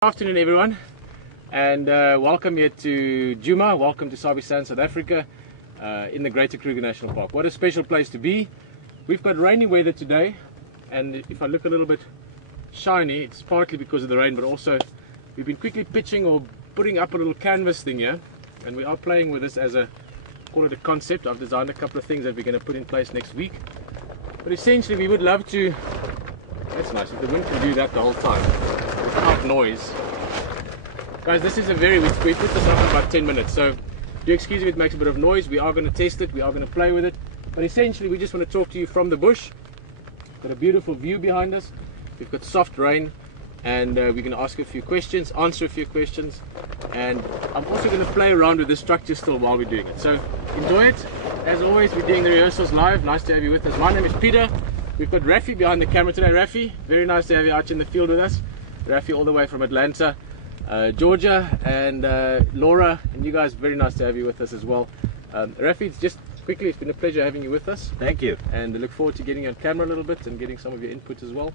Afternoon everyone, and welcome here to Djuma. Welcome to Sabi Sands, South Africa, in the Greater Kruger National Park. What a special place to be. We've got rainy weather today, and if I look a little bit shiny, it's partly because of the rain, but also we've been quickly pitching or putting up a little canvas thing here, and we are playing with this as a, call it a concept. I've designed a couple of things that we're going to put in place next week, but essentially we would love to, that's nice, if the wind can do that the whole time without noise. Guys, this is a we put this up in about 10 minutes, so do excuse me if it makes a bit of noise. We are going to test it, we are going to play with it, but essentially we just want to talk to you from the bush. Got a beautiful view behind us, we've got soft rain, and we're going to ask a few questions, answer a few questions, and I'm also going to play around with this structure still while we're doing it. So enjoy it. As always, we're doing the rehearsals live. Nice to have you with us. My name is Pieter. We've got Rafi behind the camera today. Rafi, very nice to have you out in the field with us. Rafi all the way from Atlanta, Georgia, and Laura, and you guys, very nice to have you with us as well. Rafi, it's just quickly, it's been a pleasure having you with us. Thank you. And I look forward to getting you on camera a little bit and getting some of your input as well.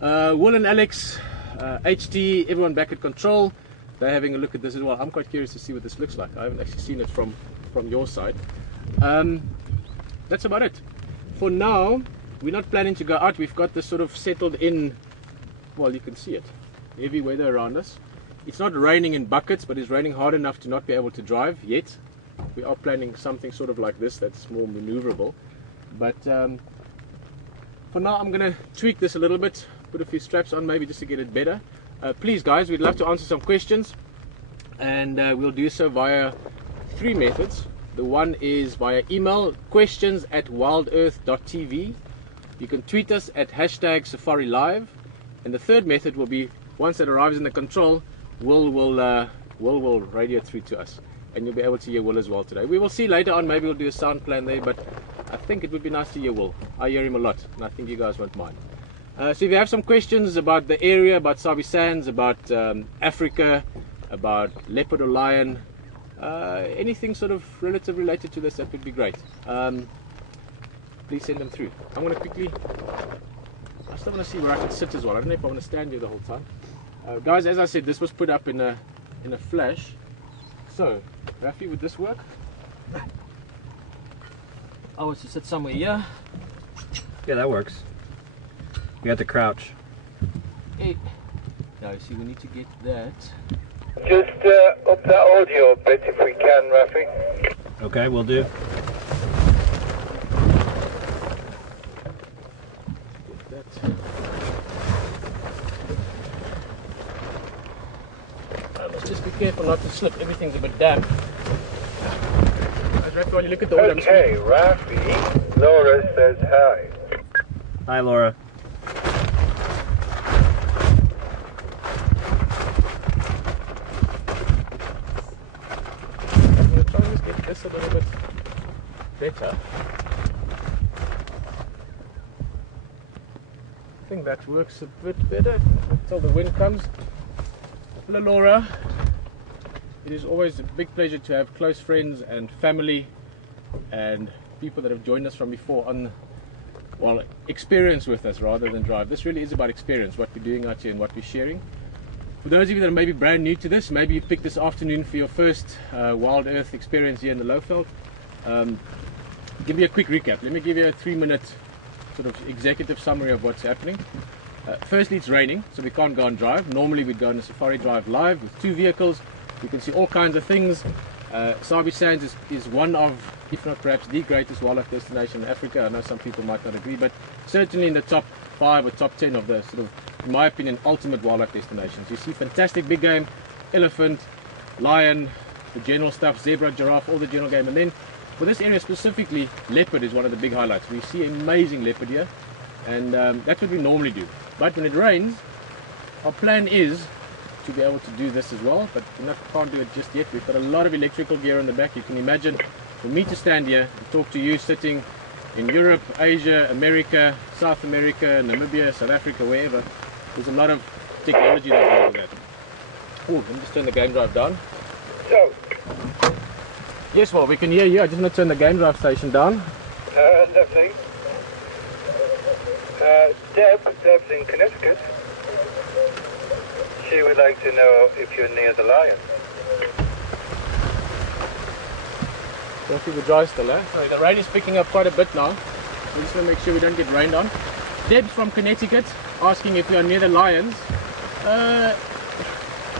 Will and Alex, HT, everyone back at control, they're having a look at this as well. I'm quite curious to see what this looks like. I haven't actually seen it from your side. That's about it. For now, we're not planning to go out. We've got this sort of settled in. Well, you can see it. Heavy weather around us. It's not raining in buckets, but it's raining hard enough to not be able to drive yet. We are planning something sort of like this that's more maneuverable. But for now, I'm going to tweak this a little bit, put a few straps on maybe just to get it better. Please, guys, we'd love to answer some questions, and we'll do so via three methods. The one is via email, questions@wildearth.tv. You can tweet us at #SafariLive. And the third method will be, once it arrives in the control, Will radio through to us, and you'll be able to hear Will as well today. We will see later on, maybe we'll do a sound plan there, but I think it would be nice to hear Will. I hear him a lot, and I think you guys won't mind. So if you have some questions about the area, about Sabi Sands, about Africa, about leopard or lion, anything sort of relatively related to this, that would be great. Please send them through. I'm going to quickly, I still want to see where I can sit as well. I don't know if I want to stand here the whole time. Guys, as I said, this was put up in a flash. So, Rafi, would this work? I was to sit somewhere here. Yeah, that works. You have to crouch. Hey. Now, see, we need to get that. Just up that audio a bit if we can, Rafi. Okay, we'll do. Just be careful not to slip, everything's a bit damp. Rafi, while you look at the order, okay, Rafi, Laura says hi. Hi, Laura. I'm going to try and just get this a little bit better. I think that works a bit better until the wind comes. Hello, Laura. It is always a big pleasure to have close friends and family and people that have joined us from before on, well, experience with us rather than drive. This really is about experience, what we're doing out here and what we're sharing. For those of you that are maybe brand new to this, maybe you picked this afternoon for your first Wild Earth experience here in the Lowveld. Give me a quick recap. Let me give you a 3-minute sort of executive summary of what's happening. Firstly, it's raining, so we can't go and drive. Normally we'd go on a safari drive live with 2 vehicles. You can see all kinds of things. Sabi Sands is one of, if not perhaps the greatest wildlife destination in Africa. I know some people might not agree, but certainly in the top 5 or top 10 of the sort of, in my opinion, ultimate wildlife destinations. You see fantastic big game, elephant, lion, the general stuff, zebra, giraffe, all the general game. And then for this area specifically, leopard is one of the big highlights. We see amazing leopard here, and that's what we normally do. But when it rains, our plan is to be able to do this as well, but we can't do it just yet. We've got a lot of electrical gear on the back. You can imagine for me to stand here and talk to you sitting in Europe, Asia, America, South America, Namibia, South Africa, wherever, there's a lot of technology that goes with that. Oh, let me just turn the game drive down. So, yes, well, we can hear you. I just want to turn the game drive station down. lovely. Deb's in Connecticut. she would like to know if you're near the lions. Don't keep the dry still, eh? Sorry, the rain is picking up quite a bit now. We just want to make sure we don't get rained on. Deb's from Connecticut, asking if we are near the lions.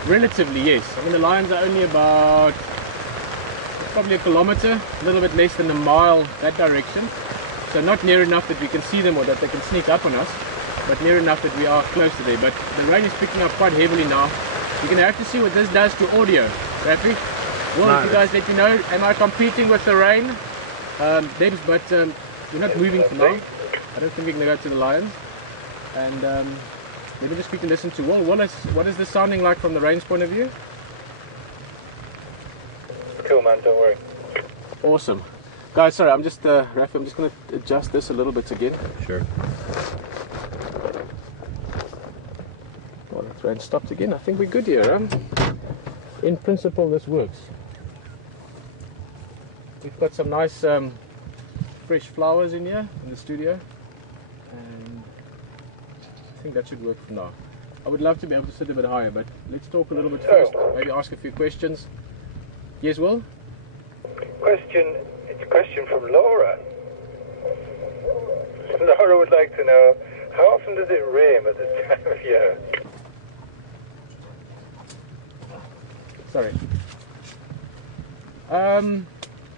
Relatively, yes. I mean, the lions are only about probably a kilometer, a little bit less than a mile that direction. So not near enough that we can see them or that they can sneak up on us, but near enough that we are close to them. But the rain is picking up quite heavily now. You're going to have to see what this does to audio, Rafi. Well, if you guys let me know, am I competing with the rain? Debs, but we're not moving for now. I don't think we're going to go to the lions. And let me just quickly listen to Will. What is this sounding like from the rain's point of view? Cool, man, don't worry. Awesome. Guys, sorry, I'm just, Rafi, I'm just going to adjust this a little bit again. Sure. Well, the rain stopped again. I think we're good here, huh? In principle, this works. We've got some nice fresh flowers in here in the studio, and I think that should work for now. I would love to be able to sit a bit higher, but let's talk a little bit first. Maybe ask a few questions. Yes, Will? It's a question from Laura. Laura would like to know, how often does it rain at this time of year? Sorry.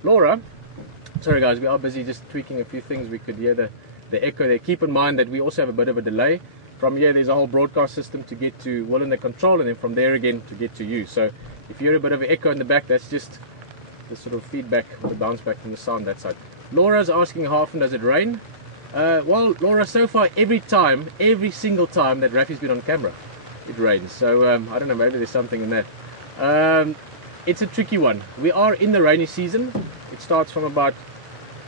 Laura, sorry guys, we are busy just tweaking a few things. We could hear the echo there. Keep in mind that we also have a bit of a delay. From here there's a whole broadcast system to get to Will in the control, and then from there again to get to you. So if you hear a bit of an echo in the back, that's just the sort of feedback, the bounce back from the sound that side. Laura's asking how often does it rain? Well, Laura, so far every single time that Rafi's been on camera, it rains. So I don't know, maybe there's something in that. It's a tricky one. We are in the rainy season. It starts from about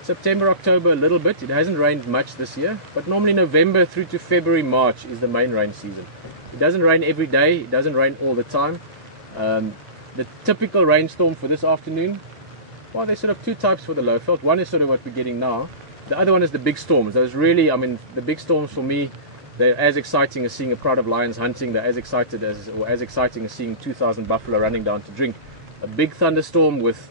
September, October a little bit. It hasn't rained much this year, but normally November through to February, March is the main rain season. It doesn't rain every day, it doesn't rain all the time. The typical rainstorm for this afternoon, well, there's sort of two types for the low felt. One is sort of what we're getting now. The other one is the big storms. Those really, I mean, the big storms for me, they're as exciting as seeing a crowd of lions hunting. They're as exciting as seeing 2,000 buffalo running down to drink. A big thunderstorm with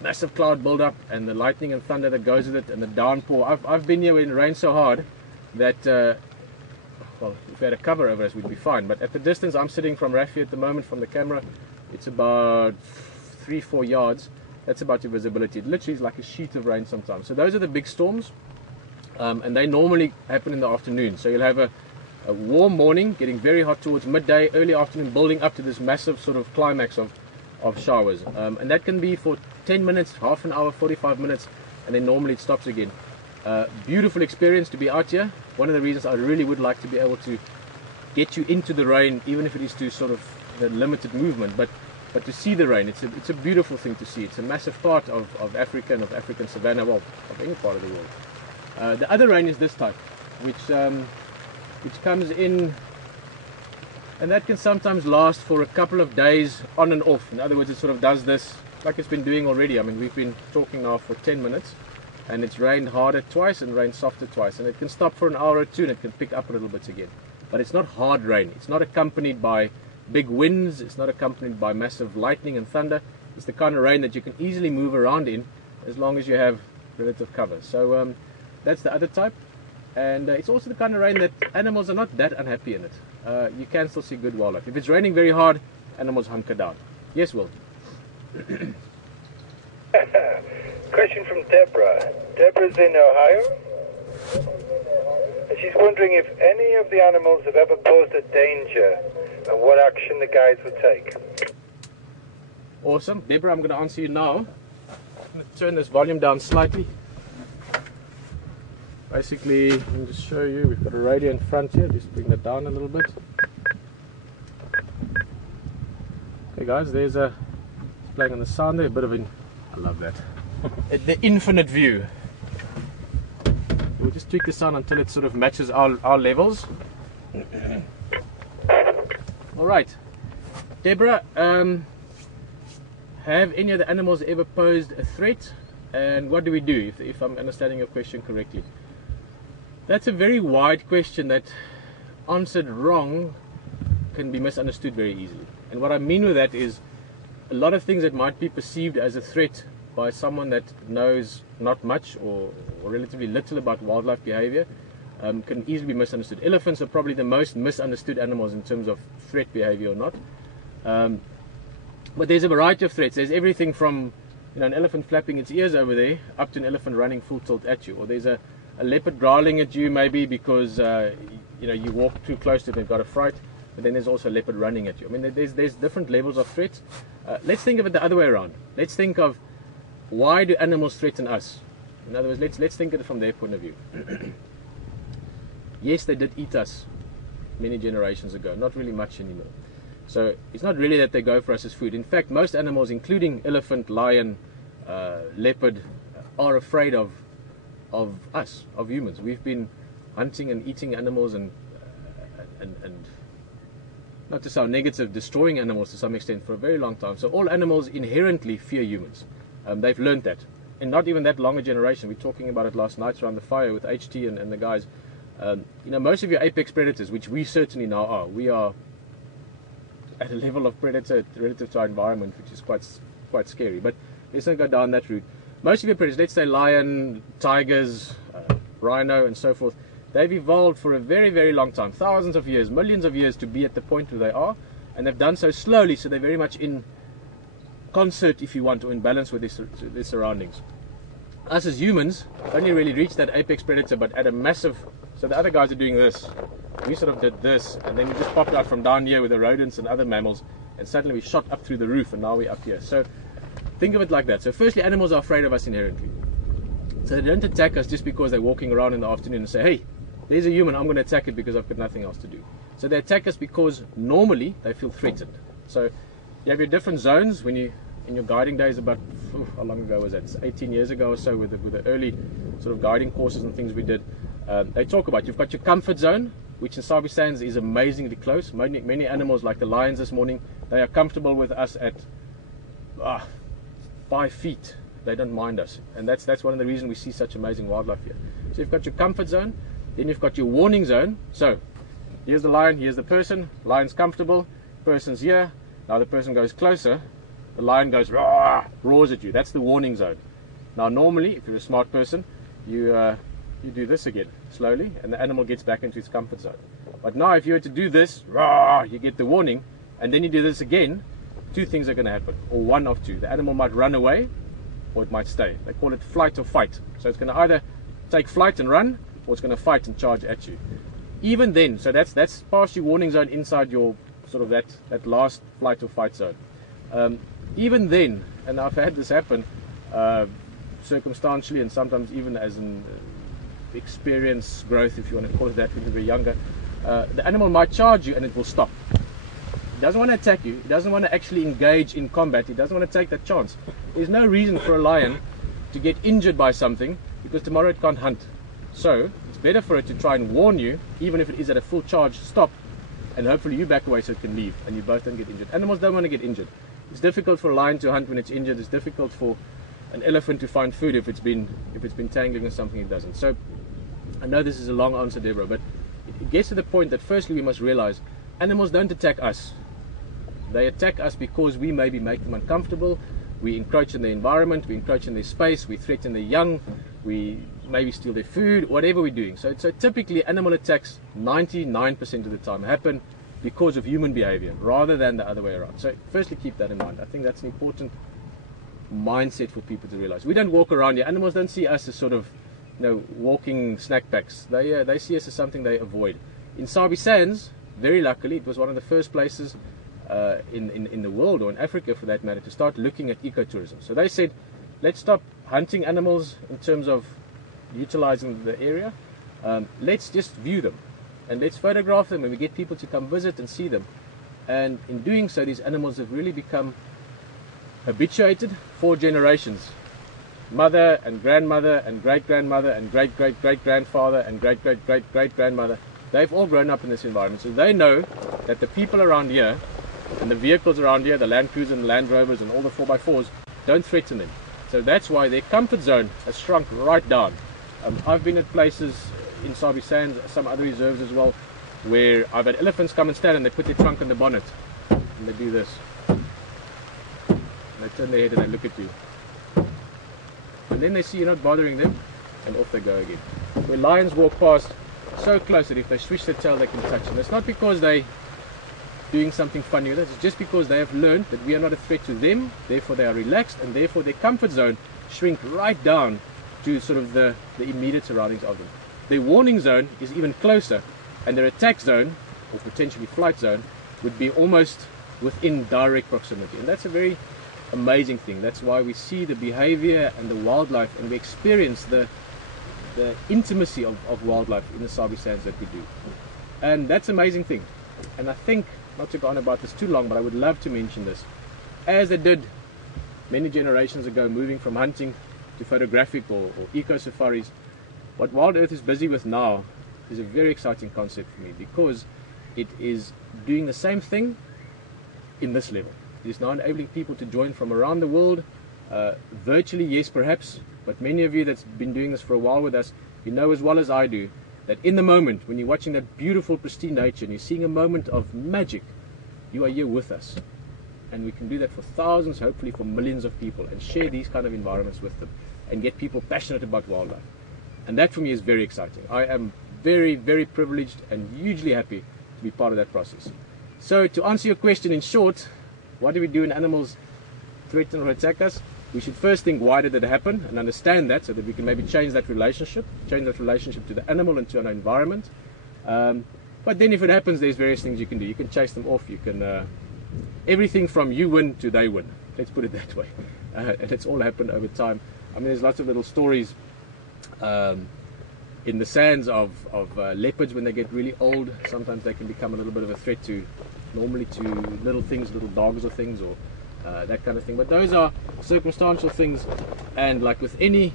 massive cloud buildup and the lightning and thunder that goes with it and the downpour. I've been here when it rains so hard that, well, if we had a cover over us, we'd be fine. But at the distance I'm sitting from Rafi at the moment from the camera, it's about 3-4 yards. That's about your visibility. It literally is like a sheet of rain sometimes. So those are the big storms, and they normally happen in the afternoon. So you'll have a warm morning, getting very hot towards midday, early afternoon, building up to this massive sort of climax of showers. And that can be for 10 minutes, half an hour, 45 minutes, and then normally it stops again. Beautiful experience to be out here. One of the reasons I really would like to be able to get you into the rain, even if it is to sort of the limited movement, but to see the rain, it's a beautiful thing to see. It's a massive part of Africa and of African savanna, well, of any part of the world. The other rain is this type, which comes in, and that can sometimes last for a couple of days on and off. In other words, it sort of does this like it's been doing already. I mean, we've been talking now for 10 minutes, and it's rained harder twice and rained softer twice, and it can stop for an hour or two and it can pick up a little bit again. But it's not hard rain. It's not accompanied by big winds. It's not accompanied by massive lightning and thunder. It's the kind of rain that you can easily move around in as long as you have relative cover. So that's the other type, and it's also the kind of rain that animals are not that unhappy in it. You can still see good wildlife. If it's raining very hard, animals hunker down. Yes, Will? Question from Deborah. Deborah's in Ohio, and she's wondering if any of the animals have ever posed a danger and what action the guides would take. Awesome. Deborah, I'm going to answer you now. I'm going to turn this volume down slightly. Basically, let me just show you, we've got a radio in front here, just bring that down a little bit. Okay guys, there's a, playing on the sound there, a bit of an, I love that, the infinite view. We'll just tweak the sound until it sort of matches our levels. Alright, Deborah, have any of the animals ever posed a threat, and what do we do if I'm understanding your question correctly? That's a very wide question that, answered wrong, can be misunderstood very easily. And what I mean with that is a lot of things that might be perceived as a threat by someone that knows not much or relatively little about wildlife behavior can easily be misunderstood. Elephants are probably the most misunderstood animals in terms of threat behavior or not. But there's a variety of threats. There's everything from an elephant flapping its ears over there up to an elephant running full tilt at you, or there's a leopard growling at you maybe because you walk too close to it and they've got a fright. But then there's also a leopard running at you. I mean, there's different levels of threats. Let's think of it the other way around. Let's think of, why do animals threaten us? In other words, let's think of it from their point of view. Yes, they did eat us many generations ago, not really much anymore. So it's not really that they go for us as food. In fact, most animals, including elephant, lion, leopard, are afraid of us, of humans. We've been hunting and eating animals and not to sound negative, destroying animals to some extent for a very long time. So all animals inherently fear humans. They've learned that. And not even that long a generation. We were talking about it last night around the fire with HT and the guys. Most of your apex predators, which we certainly now are, we are at a level of predator relative to our environment, which is quite scary. But let's not go down that route. Most of your predators, let's say lion, tigers, rhino, and so forth, they've evolved for a very, very long time, thousands of years, millions of years, to be at the point where they are, and they've done so slowly, so they're very much in concert, if you want, or in balance with their surroundings. Us as humans only really reached that apex predator, but at a massive. So the other guys are doing this. We sort of did this, and then we just popped out from down here with the rodents and other mammals, and suddenly we shot up through the roof, and now we're up here. So think of it like that. So firstly, animals are afraid of us inherently. So they don't attack us just because they're walking around in the afternoon and say, hey, there's a human, I'm going to attack it because I've got nothing else to do. So they attack us because normally they feel threatened. So you have your different zones. When you, in your guiding days, about, how long ago was that? It's 18 years ago or so, with the early sort of guiding courses and things we did. They talk about, you've got your comfort zone, which in Sabi Sands is amazingly close. Many animals, like the lions this morning, they are comfortable with us at 5 feet. They don't mind us, and that's one of the reasons we see such amazing wildlife here. So you've got your comfort zone, then you've got your warning zone. So here's the lion, here's the person. Lion's comfortable, person's here. Now the person goes closer, the lion goes roars at you. That's the warning zone. Now normally, if you're a smart person, you do this again slowly, and the animal gets back into its comfort zone. But now if you were to do this, you get the warning, and then you do this again, two things are going to happen, or one of two. The animal might run away, or it might stay. They call it flight or fight. So it's going to either take flight and run, or it's going to fight and charge at you. Even then, so that's past your warning zone, inside your sort of that last flight or fight zone. Even then, and I've had this happen circumstantially, and sometimes even as an experience growth, if you want to call it that, when you're younger, the animal might charge you and it will stop. It doesn't want to attack you. It doesn't want to actually engage in combat. It doesn't want to take that chance. There's no reason for a lion to get injured by something, because tomorrow it can't hunt. So it's better for it to try and warn you, even if it is at a full charge, stop, and hopefully you back away so it can leave and you both don't get injured. Animals don't want to get injured. It's difficult for a lion to hunt when it's injured. It's difficult for an elephant to find food if it's been tangling with something it doesn't. So I know this is a long answer, Deborah, but it gets to the point that firstly we must realize animals don't attack us. They attack us because we maybe make them uncomfortable, we encroach in their environment, we encroach in their space, we threaten their young, we maybe steal their food, whatever we're doing. So typically animal attacks 99% of the time happen because of human behavior rather than the other way around. So firstly, keep that in mind. I think that's an important mindset for people to realize. We don't walk around here. Animals don't see us as sort of walking snack packs. They see us as something they avoid. In Sabi Sands, very luckily, it was one of the first places in the world, or in Africa for that matter, to start looking at ecotourism. So they said, let's stop hunting animals in terms of utilizing the area. Let's just view them and let's photograph them, and we get people to come visit and see them. And in doing so, these animals have really become habituated for generations. Mother and grandmother and great-grandmother and great-great-great-grandfather and great-great-great-great-grandmother, they've all grown up in this environment. So they know that the people around here and the vehicles around here, the Land Cruisers and Land Rovers and all the 4x4s, don't threaten them. So that's why their comfort zone has shrunk right down. I've been at places in Sabi Sands, some other reserves as well, where I've had elephants come and stand and they put their trunk on the bonnet and they do this. They turn their head and they look at you. And then they see you're not bothering them and off they go again. Where lions walk past so close that if they swish their tail they can touch. And it's not because they're doing something funny with us, it's just because they have learned that we are not a threat to them, therefore they are relaxed and therefore their comfort zone shrink right down to sort of the immediate surroundings of them. Their warning zone is even closer and their attack zone, or potentially flight zone, would be almost within direct proximity. And that's a very amazing thing. That's why we see the behavior and the wildlife and we experience the intimacy of wildlife in the Sabi Sands that we do. And that's an amazing thing. And I think, not to go on about this too long, but I would love to mention this. As they did many generations ago, moving from hunting to photographic or eco safaris, what Wild Earth is busy with now is a very exciting concept for me, because it is doing the same thing in this level. It is now enabling people to join from around the world, virtually, yes, perhaps, but many of you that's been doing this for a while with us, you know as well as I do, that in the moment, when you're watching that beautiful, pristine nature and you're seeing a moment of magic, you are here with us. And we can do that for thousands, hopefully for millions of people, and share these kind of environments with them and get people passionate about wildlife. And that for me is very exciting. I am very, very privileged and hugely happy to be part of that process. So to answer your question in short, what do we do when animals threaten or attack us? We should first think, why did it happen, and understand that, so that we can maybe change that relationship to the animal and to our environment. But then if it happens, there's various things you can do. You can chase them off. You can everything from you win to they win. Let's put it that way. And it's all happened over time. I mean, there's lots of little stories in the sands of leopards when they get really old. Sometimes they can become a little bit of a threat to little things, little dogs or things, or that kind of thing. But those are circumstantial things, and like with any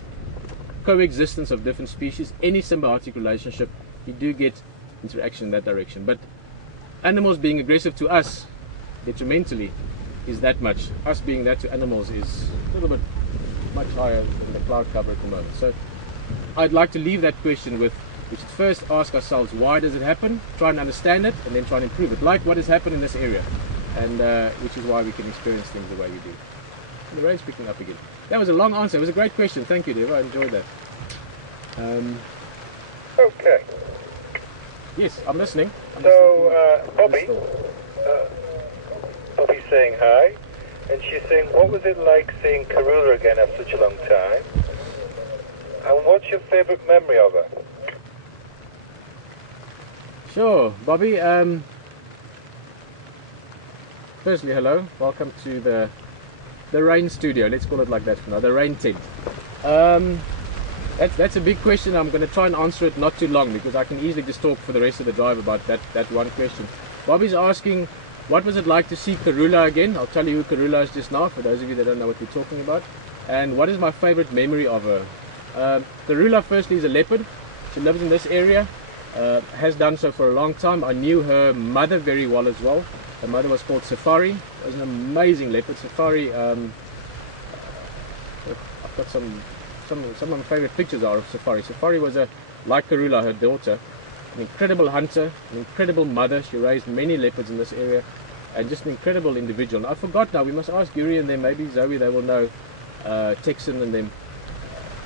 coexistence of different species, any symbiotic relationship, you do get interaction in that direction. But animals being aggressive to us detrimentally is that much. Us being that to animals is a little bit much higher than the cloud cover at the moment. So I'd like to leave that question with, we should first ask ourselves, why does it happen? Try and understand it, and then try and improve it, like what has happened in this area, and which is why we can experience things the way we do. And the rain's picking up again. That was a long answer. It was a great question. Thank you, Dave. I enjoyed that. Okay. Yes, I'm listening. Bobby's saying hi, and she's saying, what was it like seeing Karula again after such a long time? And what's your favourite memory of her? Sure, Bobby. Firstly, hello. Welcome to the rain studio. Let's call it like that for now. The rain tent. That's a big question. I'm going to try and answer it not too long, because I can easily just talk for the rest of the drive about that one question. Bobby's asking, what was it like to see Karula again? I'll tell you who Karula is just now, for those of you that don't know what we're talking about. And what is my favorite memory of her? Karula, firstly, is a leopard. She lives in this area, has done so for a long time. I knew her mother very well as well. Her mother was called Safari. It was an amazing leopard. Safari, I've got some of my favorite pictures are of Safari. Safari was, like Karula, her daughter, an incredible hunter, an incredible mother. She raised many leopards in this area, and just an incredible individual. And I forgot now, we must ask Yuri and them, maybe Zoe, they will know, Texan and them.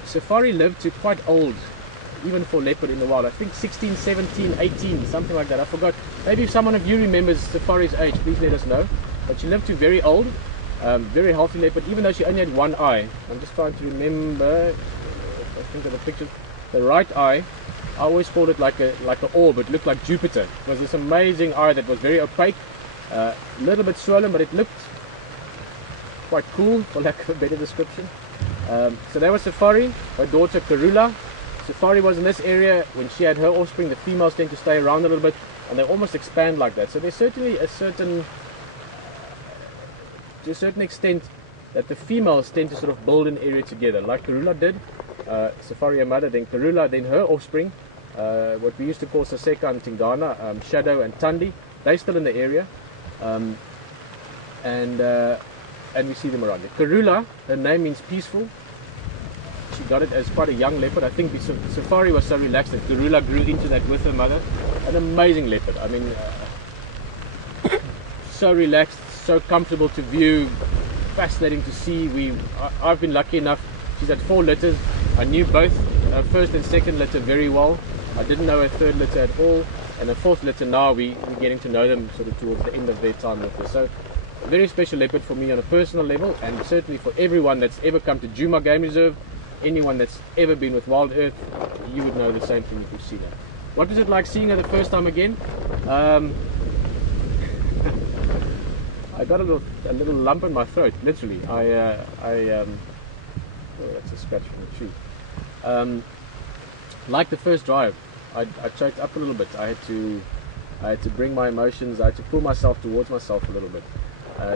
Safari lived to quite old, even for leopard in the wild. I think 16, 17, 18, something like that. I forgot. Maybe if someone of you remembers Safari's age, please let us know. But she lived to very old, very healthy leopard, even though she only had one eye. I'm just trying to remember, if I think of the picture. The right eye, I always called it like an orb. It looked like Jupiter. It was this amazing eye that was very opaque, a little bit swollen, but it looked quite cool, for lack of a better description. So that was Safari, her daughter Karula. Safari was in this area when she had her offspring. The females tend to stay around a little bit, and they almost expand like that. So there's certainly to a certain extent, that the females tend to sort of build an area together, like Karula did. Safari, her mother, then Karula, then her offspring, what we used to call Saseka and Tingana, Shadow and Tandi. They're still in the area, and we see them around here. Karula, her name means peaceful. she got it as quite a young leopard. I think Safari was so relaxed that Karula grew into that with her mother. An amazing leopard. I mean, so relaxed, so comfortable to view, fascinating to see. I've been lucky enough. She's had 4 litters. I knew both her first and second litter very well. I didn't know her third litter at all, and her fourth litter now we're getting to know them sort of towards the end of their time with her. So a very special leopard for me on a personal level, and certainly for everyone that's ever come to Djuma Game Reserve, anyone that's ever been with Wild Earth, you would know the same thing if you've seen her. What was it like seeing her the first time again? I got a little lump in my throat, literally. Oh, that's a scratch from the tree. Like the first drive, I choked up a little bit. I had to bring my emotions. I had to pull myself towards myself a little bit.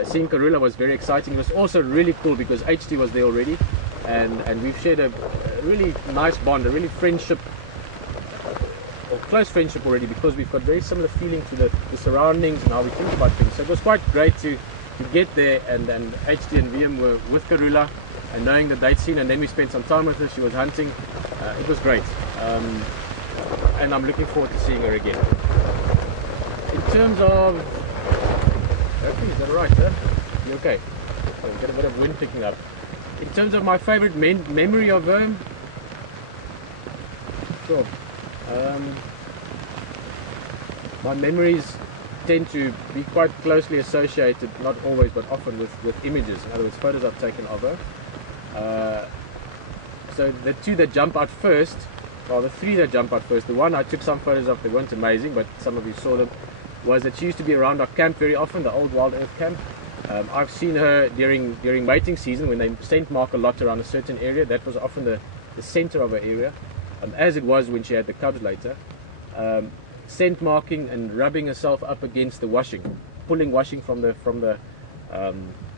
Seeing Karula was very exciting. It was also really cool because HT was there already, and we've shared a really nice bond, a really friendship, or close friendship already, because we've got very similar feeling to the surroundings and how we think about things. So it was quite great to get there, and HT and VM were with Karula, and knowing that they'd seen, and then we spent some time with her. She was hunting. It was great, and I'm looking forward to seeing her again. In terms of, okay, is that right, sir? You okay? So we've got a bit of wind picking up. In terms of my favorite memory of her, sure. My memories tend to be quite closely associated, not always but often, with images. In other words, photos I've taken of her. So the 2 that jump out first, or the 3 that jump out first, the one I took some photos of, they weren't amazing, but some of you saw them, was that she used to be around our camp very often, the old Wild Earth camp. I've seen her during mating season when they scent mark a lot around a certain area. That was often the center of her area, as it was when she had the cubs later. Scent marking and rubbing herself up against the washing, pulling washing from the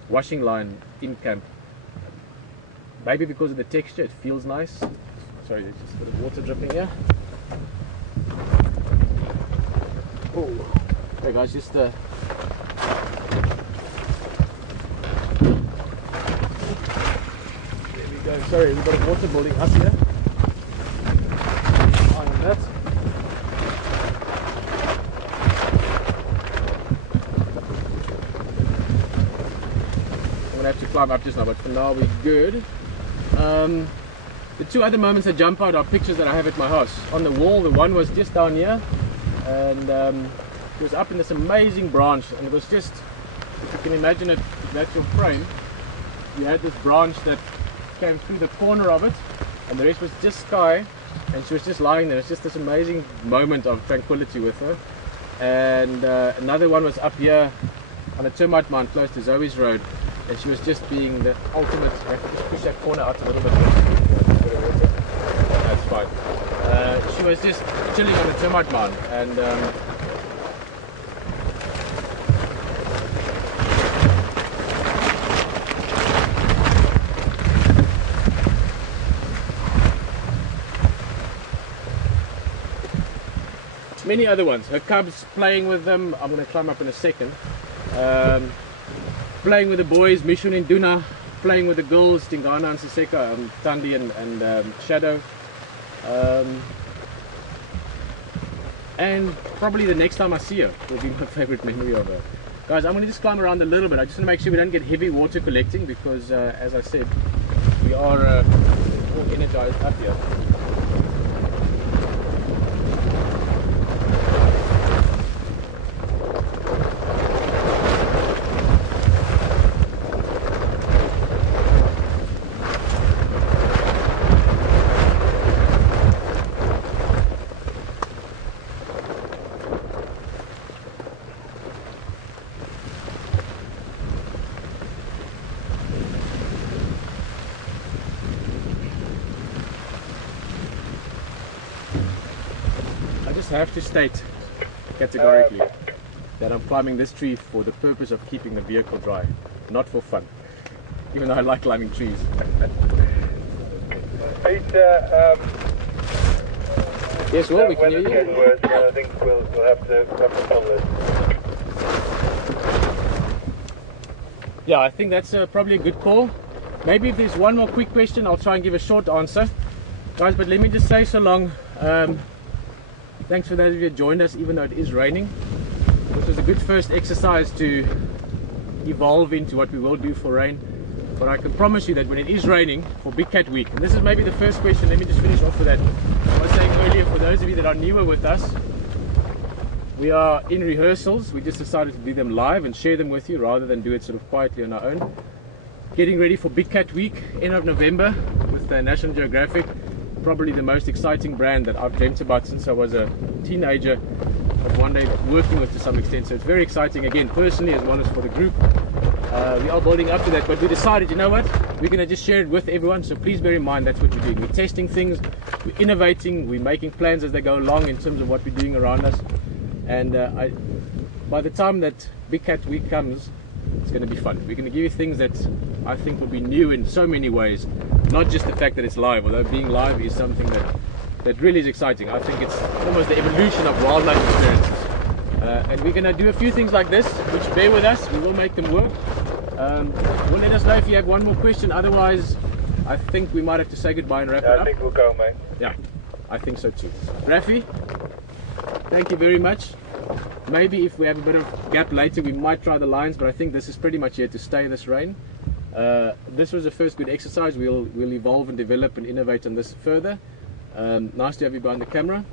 washing line in camp. Maybe because of the texture, it feels nice. Sorry, there's just a bit of water dripping here. Oh, hey guys, just there we go. Sorry, we've got a water building us here. Eye on that. I'm gonna have to climb up just now, but for now we're good. The 2 other moments that jump out are pictures that I have at my house. On the wall, the one was just down here, and it was up in this amazing branch, and it was just, if you can imagine it, if that's your frame, you had this branch that came through the corner of it, and the rest was just sky, and she was just lying there. It's just this amazing moment of tranquility with her. And another one was up here on a termite mound close to Zoe's Road, and she was just being the ultimate. I have to just push that corner out a little bit. That's fine. She was just chilling on the termite mound, and many other ones. Her cubs, playing with them. I'm going to climb up in a second. Playing with the boys, Mishun and Duna, playing with the girls, Tingana and Siseka, Tandi and Shadow. And probably the next time I see her will be my favorite memory of her. Guys, I'm going to just climb around a little bit. I just want to make sure we don't get heavy water collecting, because as I said, we are all energized up here. Have to state categorically that I'm climbing this tree for the purpose of keeping the vehicle dry, not for fun, even though I like climbing trees. Pieter, yes, well, we can hear you. Worse, I think we'll have to follow it. Yeah, I think that's probably a good call. maybe if there's one more quick question, I'll try and give a short answer. Guys, but let me just say so long. Thanks for those of you who joined us, even though it is raining. This was a good first exercise to evolve into what we will do for rain. But I can promise you that when it is raining for Big Cat Week, and this is maybe the first question, let me just finish off with that. I was saying earlier, for those of you that are newer with us, we are in rehearsals. We just decided to do them live and share them with you rather than do it sort of quietly on our own. Getting ready for Big Cat Week, end of November, with National Geographic. Probably the most exciting brand that I've dreamt about since I was a teenager, but one day working with to some extent. So it's very exciting, again, personally as well as for the group. We are building up to that, but we decided, you know what, we're going to just share it with everyone. So please bear in mind that's what we're doing. We're testing things, we're innovating, we're making plans as they go along in terms of what we're doing around us. And by the time that Big Cat Week comes, it's going to be fun. We're going to give you things that I think will be new in so many ways, not just the fact that it's live, although being live is something that really is exciting. I think it's almost the evolution of wildlife experiences. And we're going to do a few things like this, which bear with us, we will make them work. Well, let us know if you have one more question, otherwise I think we might have to say goodbye and wrap it up. I think we'll go, mate. Yeah, I think so too. Rafi, thank you very much. Maybe if we have a bit of gap later, we might try the lines, but I think this is pretty much here to stay this rain. This was the first good exercise. We'll evolve and develop and innovate on this further. Nice to have you behind the camera.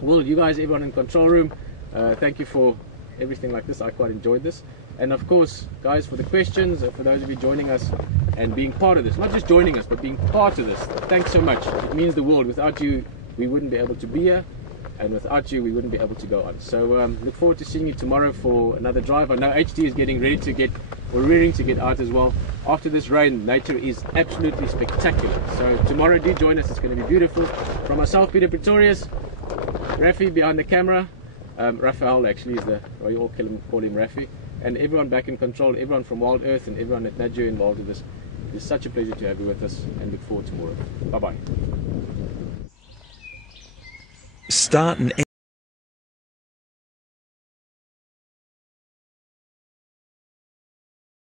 Will, you guys, everyone in control room, thank you for everything like this. I quite enjoyed this. And of course, guys, for the questions, for those of you joining us and being part of this, not just joining us, but being part of this, thanks so much. It means the world. Without you, we wouldn't be able to be here. And without you, we wouldn't be able to go on. So look forward to seeing you tomorrow for another drive. I know HD is getting ready to get, or rearing to get out as well. After this rain, nature is absolutely spectacular. So tomorrow, do join us. It's going to be beautiful. From myself, Pieter Pretorius, Rafi behind the camera. Raphael actually is or you all call him Rafi. And everyone back in control, everyone from Wild Earth and everyone at Nat involved with this. It is such a pleasure to have you with us, and look forward to tomorrow. Bye-bye. Start and